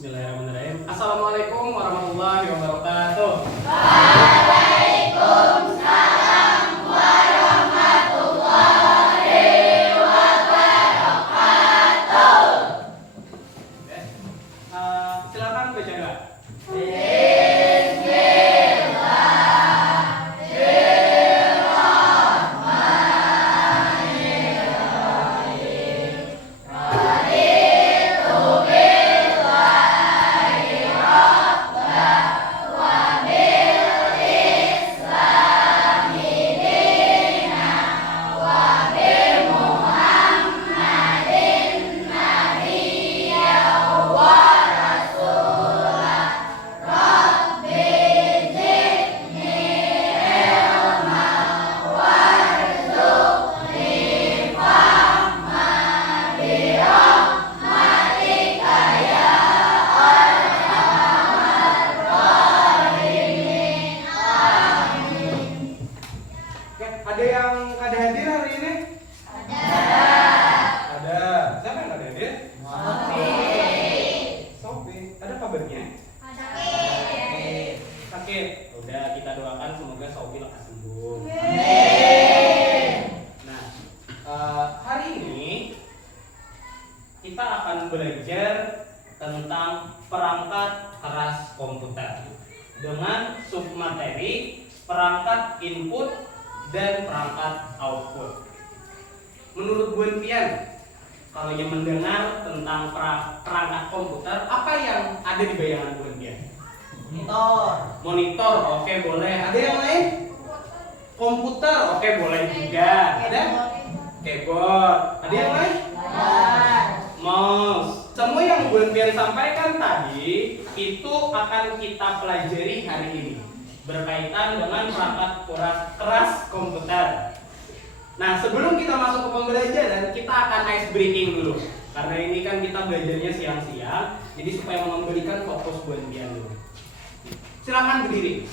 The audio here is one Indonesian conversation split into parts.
Bismillahirrahmanirrahim. Assalamualaikum warahmatullahi wabarakatuh. Waalaikumsalam warahmatullahi wabarakatuh. Silakan baca doa. Ada yang kada hadir hari ini? Ada. Siapa yang kada hadir? Sofi. Ada kabarnya? Sakit. Udah, kita doakan semoga Sofi lekas sembuh. Nah, hari ini kita akan belajar tentang perangkat keras komputer dengan submateri perangkat input dan perangkat output. Menurut Bu Enpian, kalau yang mendengar tentang perangkat komputer, apa yang ada di bayangan Bu Enpian? Monitor, oke boleh. Ada yang lain? Komputer, oke boleh juga. Ada? Keyboard. Ada yang lain? Mouse. Semua yang Bu Enpian sampaikan tadi itu akan kita pelajari hari ini, berkaitan dengan perangkat keras komputer. Nah, sebelum kita masuk ke pembelajaran, kita akan ice breaking dulu. Karena ini kan kita belajarnya siang-siang, jadi supaya memberikan fokus Bu Enpian dulu. Silakan berdiri.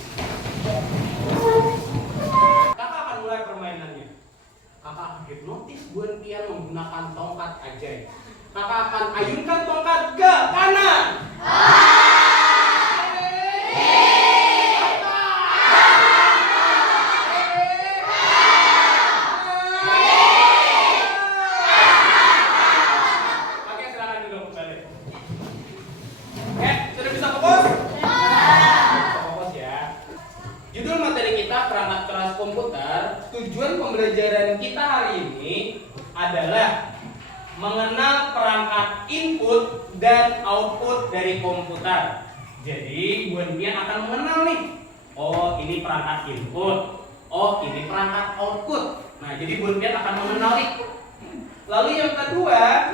Kakak akan mulai permainannya. Kakak akan hipnotis Bu Enpian menggunakan tongkat ajaib. Kakak akan ayunkan tongkat ke kanan. Sudah bisa fokus? Bisa fokus ya. Judul materi kita perangkat keras komputer. Tujuan pembelajaran kita hari ini adalah mengenal perangkat input dan output dari komputer. Jadi Bu Enpian akan mengenal nih. Oh, ini perangkat input. Oh, ini perangkat output. Nah, jadi Bu Enpian akan mengenali. Lalu yang kedua,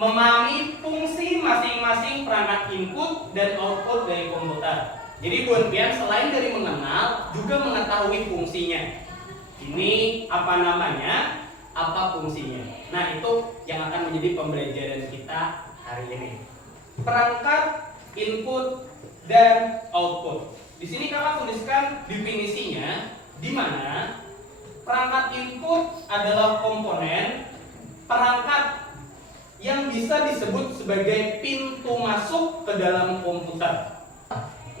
memahami fungsi masing-masing perangkat input dan output dari komputer. Jadi Bu Enpian selain dari mengenal, juga mengetahui fungsinya. Ini apa namanya? Apa fungsinya? Nah, itu yang akan menjadi pembelajaran kita hari ini. Perangkat input dan output. Di sini kakak tuliskan definisinya, di mana perangkat input adalah komponen perangkat yang bisa disebut sebagai pintu masuk ke dalam komputer.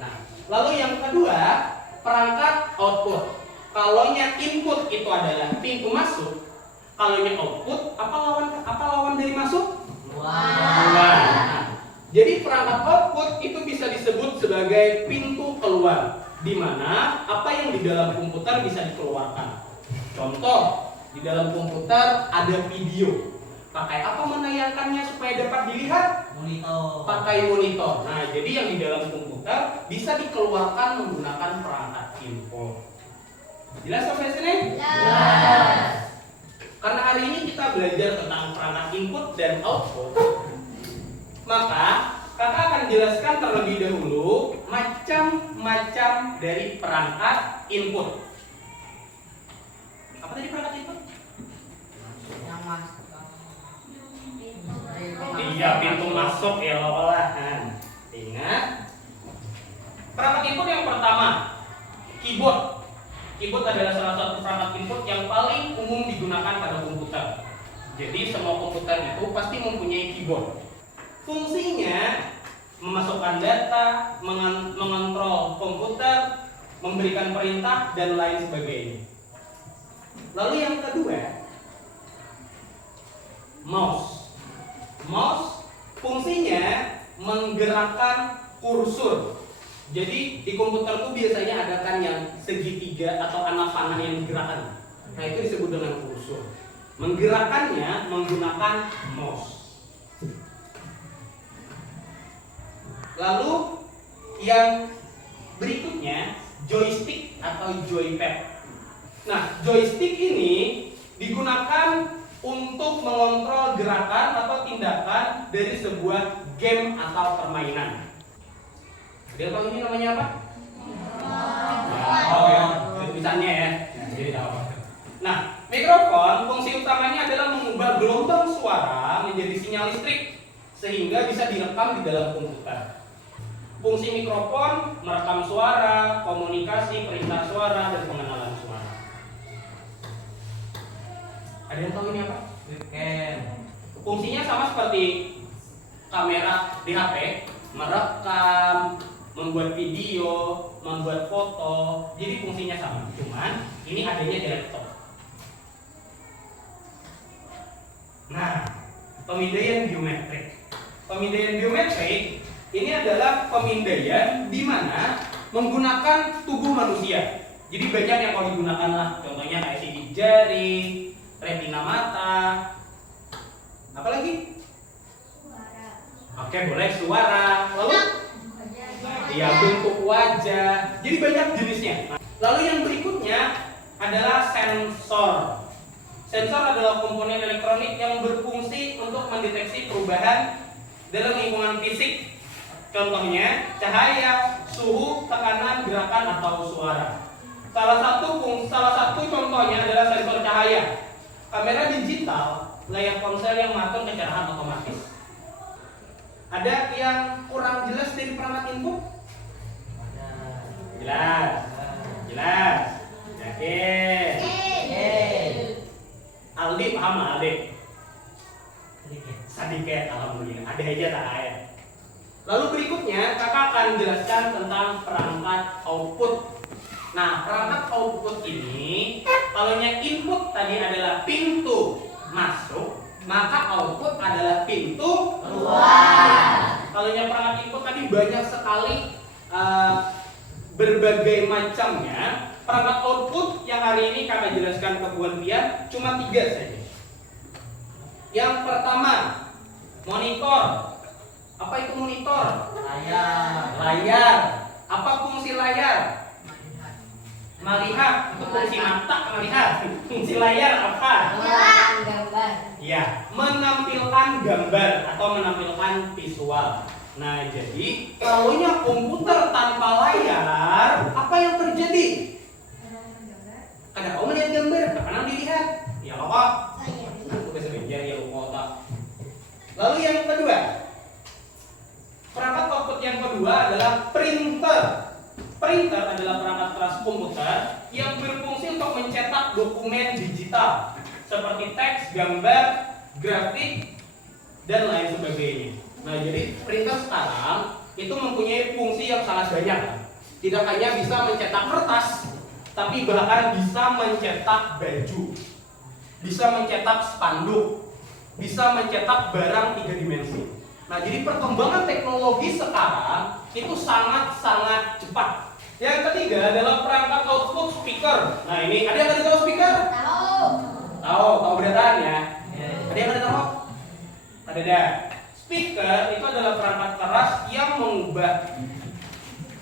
Nah, lalu yang kedua, perangkat output. Kalaunya input itu adalah pintu masuk, kalaunya output apa lawan dari masuk? Keluar. Nah, jadi perangkat output itu bisa disebut sebagai pintu keluar, di mana apa yang di dalam komputer bisa dikeluarkan. Contoh, di dalam komputer ada video. Pakai apa menayangkannya supaya dapat dilihat? Monitor. Pakai monitor. Nah, jadi yang di dalam komputer bisa dikeluarkan menggunakan perangkat input. Jelas sampai sini? Jelas. Karena hari ini kita belajar tentang perangkat input dan output, maka kakak akan jelaskan terlebih dahulu macam-macam dari perangkat input. Apa tadi perangkat input? Yang masuk. Iya, pintu masuk ya olahan. Ingat, perangkat input yang pertama, keyboard. Keyboard adalah salah satu perangkat input yang paling umum digunakan pada komputer. Jadi semua komputer itu pasti mempunyai keyboard. Fungsinya memasukkan memasukkan data, mengontrol komputer, memberikan perintah, dan lain sebagainya. Lalu yang kedua, mouse. Mouse fungsinya menggerakkan kursor. Jadi di komputer itu biasanya ada kan yang segitiga atau anak panah yang digerakkan. Nah itu disebut dengan kursor. Menggerakkannya menggunakan mouse. Lalu yang berikutnya joystick atau joypad. Nah joystick ini digunakan untuk mengontrol gerakan atau tindakan dari sebuah game atau permainan. Dia tahu ini namanya apa? Oh ya, itu tulisannya ya. Jadi tahu. Nah, mikrofon fungsi utamanya adalah mengubah gelombang suara menjadi sinyal listrik sehingga bisa direkam di dalam komputer. Fungsi mikrofon merekam suara, komunikasi, perintah suara, dan pengenalan suara. Ada yang tahu ini apa? Webcam. Fungsinya sama seperti kamera di HP, merekam, membuat video, membuat foto. Jadi fungsinya sama, cuman ini adanya di laptop. Nah, pemindaian biometrik. Pemindaian biometrik ini adalah pemindaian di mana menggunakan tubuh manusia. Jadi banyak yang kalau digunakan lah, contohnya kayak sidik jari, retina mata, apa lagi? Oke, boleh suara. Lalu ya bentuk wajah. Jadi banyak jenisnya. Lalu yang berikutnya adalah sensor. Sensor adalah komponen elektronik yang berfungsi untuk mendeteksi perubahan dalam lingkungan fisik. Contohnya cahaya, suhu, tekanan, gerakan atau suara. Salah satu contohnya adalah sensor cahaya. Kamera digital, layar ponsel yang mengatur kecerahan otomatis. Ada yang kurang jelas dari perangkat input? Jelas. Yakin? Aldi paham nggak Aldi? Sedikit, alhamdulillah. Ada aja tak ayat. Lalu berikutnya kakak akan jelaskan tentang perangkat output. Nah, perangkat output ini, kalau yang input tadi adalah pintu masuk, maka output adalah pintu keluar. Kalau yang perangkat input tadi banyak sekali berbagai macamnya. Perangkat output yang hari ini kakak jelaskan ke Buan Pian cuma 3 saja. Yang pertama, monitor. Apa itu monitor? Layar. Apa fungsi layar? Melihat. Itu fungsi mata melihat. Fungsi layar apa? Gambar. Ya, menampilkan gambar atau menampilkan visual. Nah, jadi kalau komputer tanpa layar, apa yang terjadi? Kada kau melihat gambar, kadang dilihat. Ya apa? Aku bisa belajar ya lupa. Lalu yang kedua, perangkat output yang kedua adalah printer. Printer adalah perangkat keras komputer yang berfungsi untuk mencetak dokumen digital seperti teks, gambar, grafik, dan lain sebagainya. Nah, jadi printer sekarang itu mempunyai fungsi yang sangat banyak. Tidak hanya bisa mencetak kertas, tapi bahkan bisa mencetak baju, bisa mencetak spanduk, bisa mencetak barang 3 dimensi. Nah, jadi perkembangan teknologi sekarang itu sangat-sangat cepat. Yang ketiga adalah perangkat output speaker. Nah, ini ada yang tahu speaker? Tahu berataan ya? Ada yang tahu? Ada. Speaker itu adalah perangkat keras yang mengubah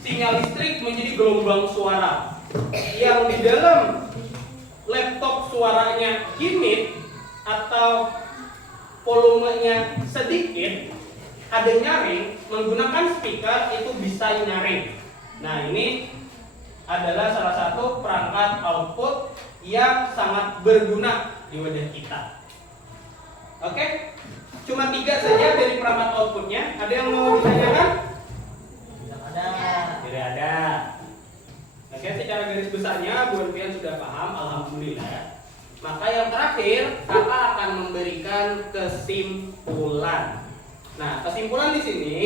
sinyal listrik menjadi gelombang suara. Yang di dalam laptop suaranya gimmick atau volumenya sedikit, ada nyaring, menggunakan speaker itu bisa nyaring. Nah, ini adalah salah satu perangkat output yang sangat berguna di wadah kita. Oke, cuma 3 saja dari perangkat outputnya. Ada yang mau ditanyakan? Tidak ada. Oke, secara garis besarnya Buan Pian sudah paham, alhamdulillah. Maka yang terakhir, kakak akan memberikan kesimpulan. Nah, kesimpulan di sini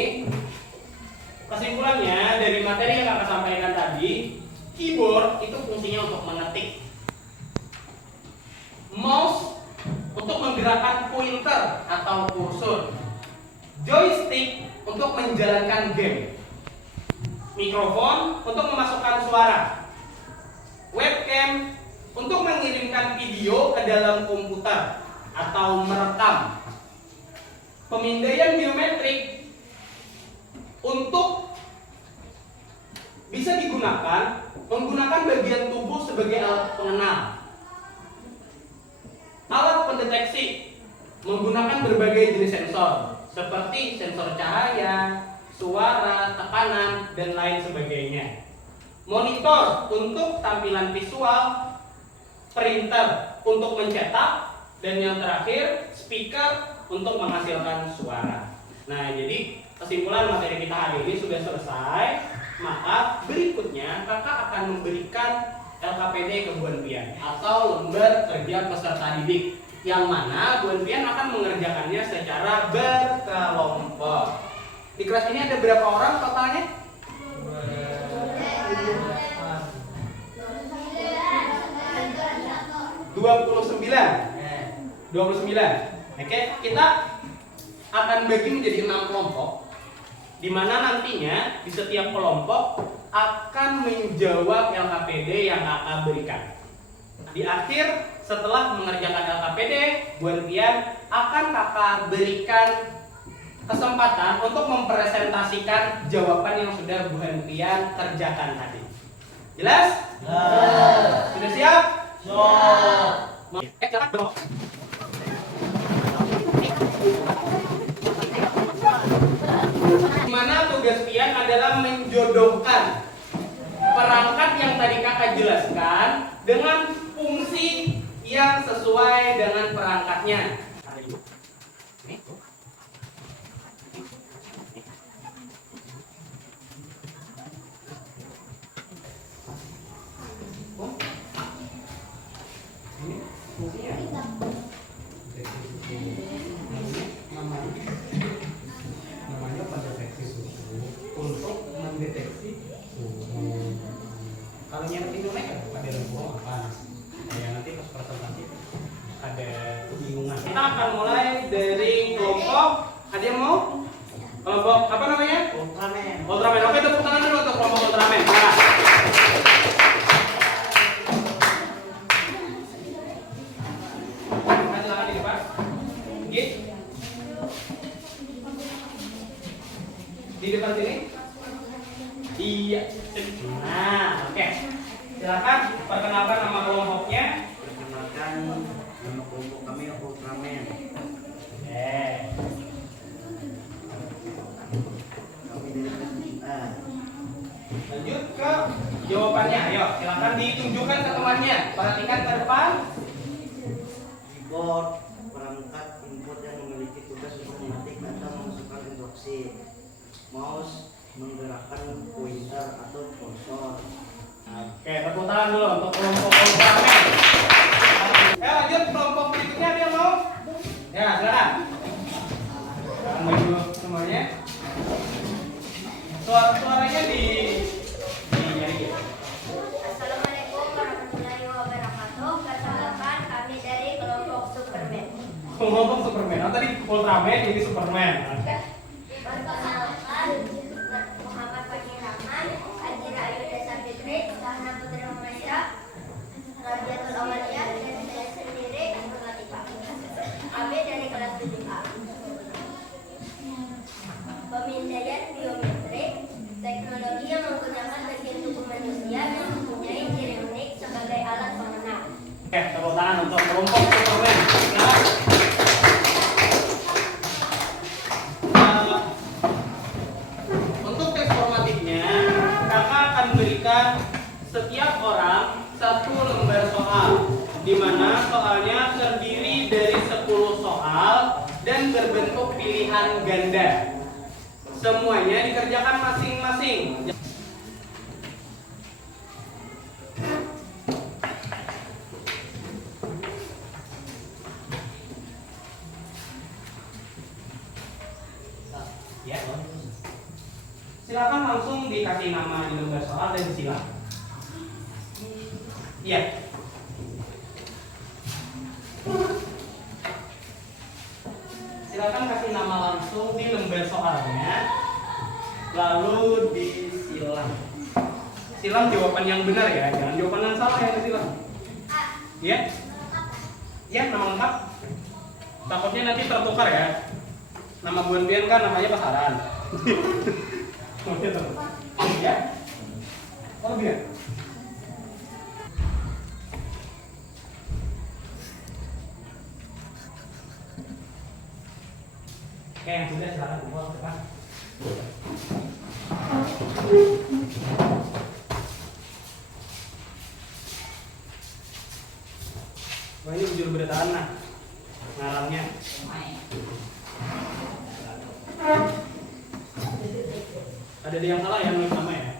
fungsinya untuk mengetik. Mouse untuk menggerakkan pointer atau kursor. Joystick untuk menjalankan game. Mikrofon untuk memasukkan suara. Webcam untuk mengirimkan video ke dalam komputer atau merekam. Pemindaian biometrik untuk bisa digunakan menggunakan bagian tubuh sebagai alat pengenal. Alat pendeteksi menggunakan berbagai jenis sensor seperti sensor cahaya, suara, tekanan, dan lain sebagainya. Monitor untuk tampilan visual, printer untuk mencetak, dan yang terakhir speaker untuk menghasilkan suara. Nah, jadi kesimpulan materi kita hari ini sudah selesai. Maka berikutnya kakak akan memberikan LKPD ke Bu Anfian atau lembar kerja peserta didik, yang mana Bu Anfian akan mengerjakannya secara berkelompok. Di kelas ini ada berapa orang totalnya? 29. Oke, kita akan bagi menjadi 6 kelompok, di mana nantinya di setiap kelompok akan menjawab LKPD yang kakak berikan. Di akhir setelah mengerjakan LKPD, Bu Anfian akan kakak berikan kesempatan untuk mempresentasikan jawaban yang sudah Bu Anfian kerjakan tadi. Jelas? Sudah siap? Dimana tugas Pian adalah menjodohkan perangkat yang tadi kakak jelaskan dengan fungsi yang sesuai dengan perangkatnya. Namanya pendeteksi suhu untuk mendeteksi suhu. Kalau yang Indonesia ada lembaga apa? Ya nanti pas presentasi ada kebingungan. Kita akan mulai dari kelompok. Ada yang mau? Kelompok apa namanya? Ultraman. Ultraman. Oke, tepuk tangan dulu untuk kelompok Ultraman. Nah. Silakan di depan. Git. Di depan sini. Iya. Nah, oke. Silakan perkenalkan nama kelompoknya. Perkenalkan, nama kelompok kami Ultraman. Kami dari kelas A. Lanjut ke jawabannya. Ayo, silakan ditunjukkan ke temannya. Perhatikan ke depan. Keyboard, perangkat input yang memiliki tugas untuk mengetik atau memasukkan instruksi. Mouse, menggerakkan pointer atau kursor. Oke, tepuk tangan dulu untuk kelompok Ultraman. Lanjut kelompok berikutnya, ada yang mau? Ya, silakan. Silakan baju semuanya. Suaranya di nyari ya. Assalamualaikum warahmatullahi wabarakatuh. Perkenalkan, kami dari kelompok Superman. Kelompok Superman. Oh, tadi Ultraman, ini Superman. Oke. Perkenalkan, Muhammad Fakih Rahman, Ajira Ayu Desa Fitri, Sahna Putri Humaira, Rabiatul Awaliyah, dan saya sendiri Nur Latifah. Kami dari kelas 7A. Pemindaian biometrik, teknologi yang menggunakan bagian tubuh manusia yang mempunyai ciri unik sebagai alat pengenal. Oke, tepuk tangan untuk kelompok Superman. Nah, untuk tes formatifnya, kakak akan berikan setiap orang satu lembar soal, di mana soalnya terdiri dari 10 soal dan berbentuk pilihan ganda. Semuanya dikerjakan masing-masing. Ya, silakan langsung dikasih nama di lembar soal dan silakan. Iya. Silakan kasih nama langsung di lembar soalnya, lalu disilang. Silang jawaban yang benar ya, jangan jawaban yang salah yang disilang. Iya? Iya, nama lengkap. Takutnya nanti tertukar ya. Nama Buan Pian kan namanya pasaran. Namanya tertukar. Ya? Oh dia. Oke, yang sudah silakan kumpul ke depan. Wah, ini jujur berdataan nah. Ngarangnya. Ada yang salah ya nulis nama ya?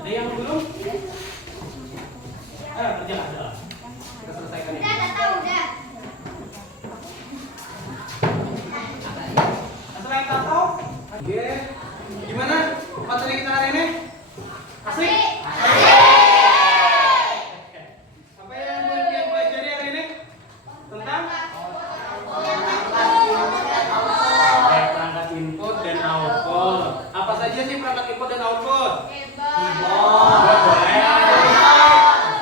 Ada yang belum? Kerjakan adalah kita selesaikan ini. Udah. Asal yang tak tahu? Oke. Gimana materi kita hari ini? Asik? Apa yang Buan pelajari hari ini? Tentang perangkat input dan output. Apa saja sih perangkat input dan output? Keyboard, boleh.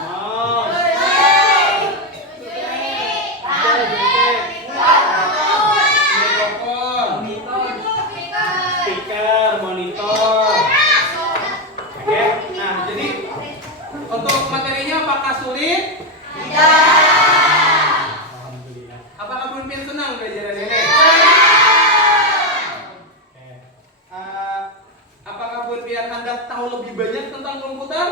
Mouse. Mikrofon. Speaker, monitor. Oke. Nah, jadi untuk materinya apakah sulit? Alhamdulillah. Apakah Bun Pian senang belajar hari ini? Oke. Apakah Bun Pian hendak tahu lebih banyak tentang komputer?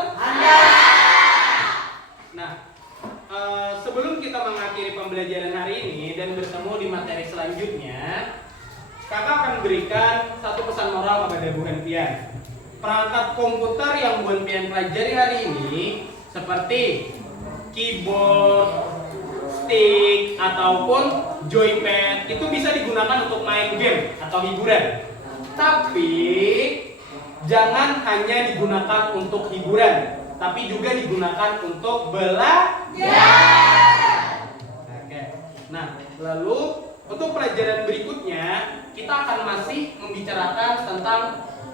Nah, sebelum kita mengakhiri pembelajaran hari ini dan bertemu di materi selanjutnya, kakak akan berikan satu pesan moral kepada Buan Pian. Perangkat komputer yang Buan Pian pelajari hari ini seperti keyboard, stick, ataupun joypad itu bisa digunakan untuk main game atau hiburan. Tapi jangan hanya digunakan untuk hiburan, tapi juga digunakan untuk belajar. Oke. Nah, lalu untuk pelajaran berikutnya kita akan masih membicarakan tentang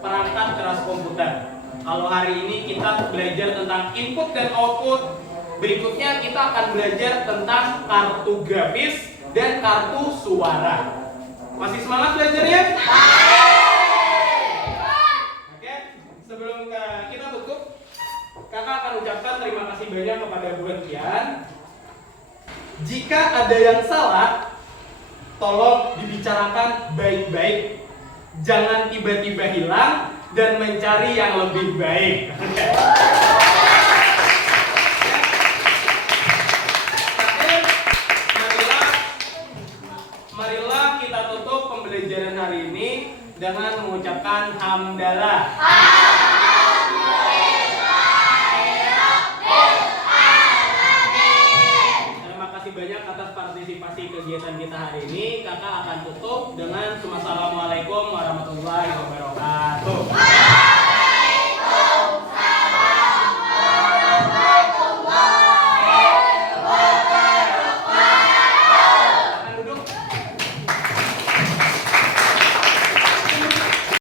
perangkat keras komputer. Kalau hari ini kita belajar tentang input dan output, berikutnya kita akan belajar tentang kartu grafis dan kartu suara. Masih semangat belajarnya? Oke, sebelum kita tutup, kakak akan ucapkan terima kasih banyak kepada Buan Pian. Jika ada yang salah, tolong dibicarakan baik-baik. Jangan tiba-tiba hilang dan mencari yang lebih baik. Marilah kita tutup pembelajaran hari ini dengan mengucapkan hamdalah. Terima kasih banyak atas partisipasi kegiatan kita hari ini. Kakak akan tutup dengan sumasara